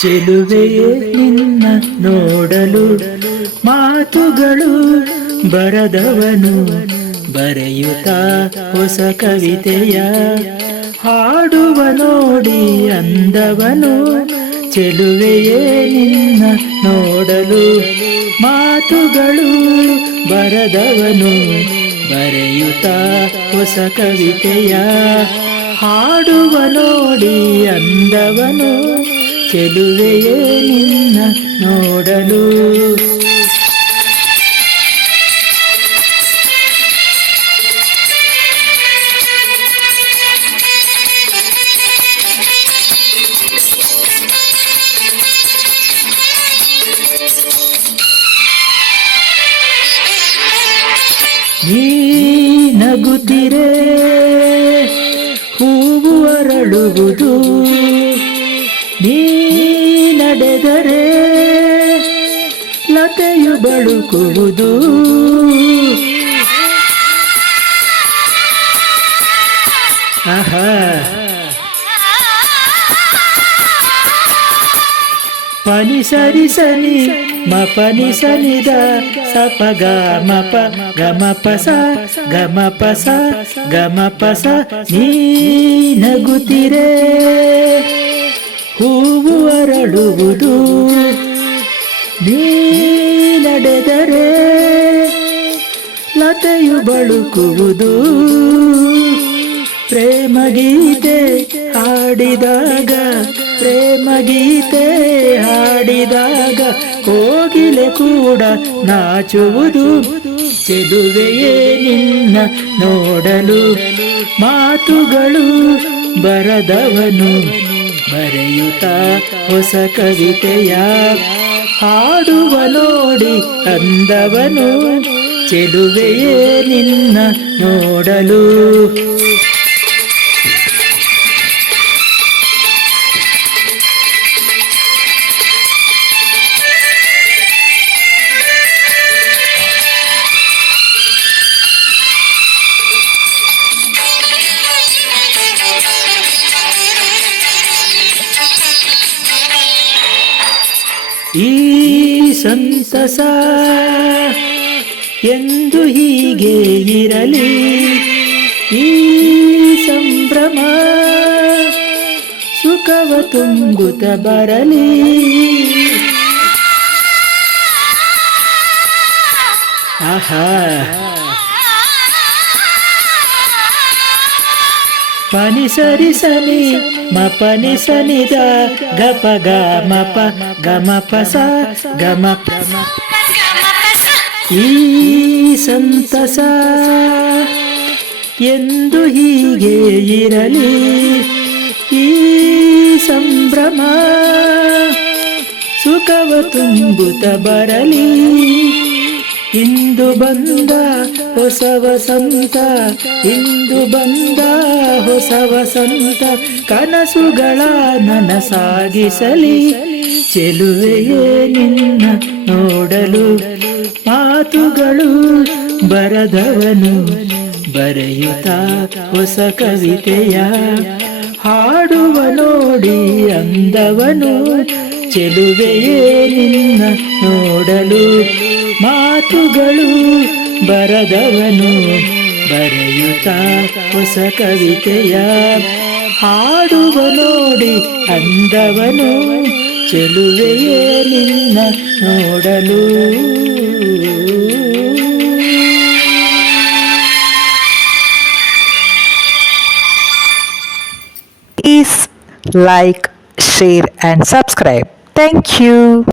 ಚೆಲುವೆಯೇ ನಿನ್ನ ನೋಡಲು ಮಾತುಗಳು ಬರದವನು ಬರೆಯುತ್ತಾ ಹೊಸ ಕವಿತೆಯ ಹಾಡುವ ನೋಡಿ ಅಂದವನು. ಚೆಲುವೆಯೇ ನಿನ್ನ ನೋಡಲು ಮಾತುಗಳು ಬರದವನು ಬರೆಯುತ್ತಾ ಹೊಸ ಕವಿತೆಯ ಹಾಡುವ ನೋಡಿ ಅಂದವನು. ಚೆಲುವೆಯೇ ನಿನ್ನ ನೋಡಲು. ನೀ ನಗುತ್ತಿರೆ ಹೂವು ಅರಳುವುದು, ನೀ ನಡೆದರೆ ಲತೆಯು ಬಳುಕುವುದು. ಆಹಾ ಪನಿ ಸರಿ ಸನಿ ಮ ಪನಿ ಸನಿದ ಸಪ ಗ ಮ ಪ ಗ ಮ ಪ ಸ ಗ ಮ ಪ ಸ ಗ ಮ ಪ ಸ. ನೀ ನಗುತ್ತಿರೆ ಹೂವು ಅರಳುವುದು, ನೀ ನಡೆದರೆ ಲತೆಯು ಬಳುಕುವುದು. ಪ್ರೇಮ ಗೀತೆ ಹಾಡಿದಾಗ ಪ್ರೇಮ ಗೀತೆ ಹಾಡಿದಾಗ ಕೋಗಿಲೆ ಕೂಡ ನಾಚುವುದು. ಚೆಲುವೆಯೇ ನಿನ್ನ ನೋಡಲು ಮಾತುಗಳು ಬರದವನು ಬರೆಯುತ್ತಾ ಹೊಸ ಕವಿತೆಯ ಹಾಡುವ ನೋಡಿ ಅಂದವನು. ಚೆಲುವೆಯೇ ನಿನ್ನ ನೋಡಲು. ಈ ಸಂತಸ ಎಂದು ಹೀಗೆ ಇರಲಿ, ಈ ಸಂಭ್ರಮ ಸುಖವ ತುಂಬುತ್ತ ಬರಲಿ. ಆಹಾ ಪನಿ ಸರಿ ಸನಿ ಮ ಪನಿ ಸನಿದ ಗ ಪ ಗ ಮ ಪ ಗ ಮ ಪ ಸ ಗ ಮ ಪ. ಈ ಸಂತಸ ಎಂದು ಹೀಗೆ ಇರಲಿ, ಈ ಸಂಭ್ರಮ ಸುಖವ ತುಂಬುತ್ತ ಬರಲಿ. ಇಂದು ಬಂದ ಹೊಸ ವಸಂತ, ಇಂದು ಬಂದ ಹೊಸ ವಸಂತ ಕನಸುಗಳ ನನಸಾಗಿಸಲಿ. ಚೆಲುವೆಯೇ ನಿನ್ನ ನೋಡಲು ಮಾತುಗಳು ಬರದವನು ಬರೆಯುತ್ತಾ ಹೊಸ ಕವಿತೆಯ ಹಾಡುವ ನೋಡಿ ಅಂದವನು. ಚೆಲುವೆಯೇ ನಿನ್ನ ನೋಡಲು ಮಾತುಗಳು ಬರದವನು ಬರೆಯುತ್ತಾ ಹೊಸ ಕವಿತೆಯ ಹಾಡುವ ನೋಡಿ ಅಂದವನು. ಚೆಲುವೆಯೇ ನಿನ್ನ ನೋಡಲು. Please like, share and subscribe. Thank you.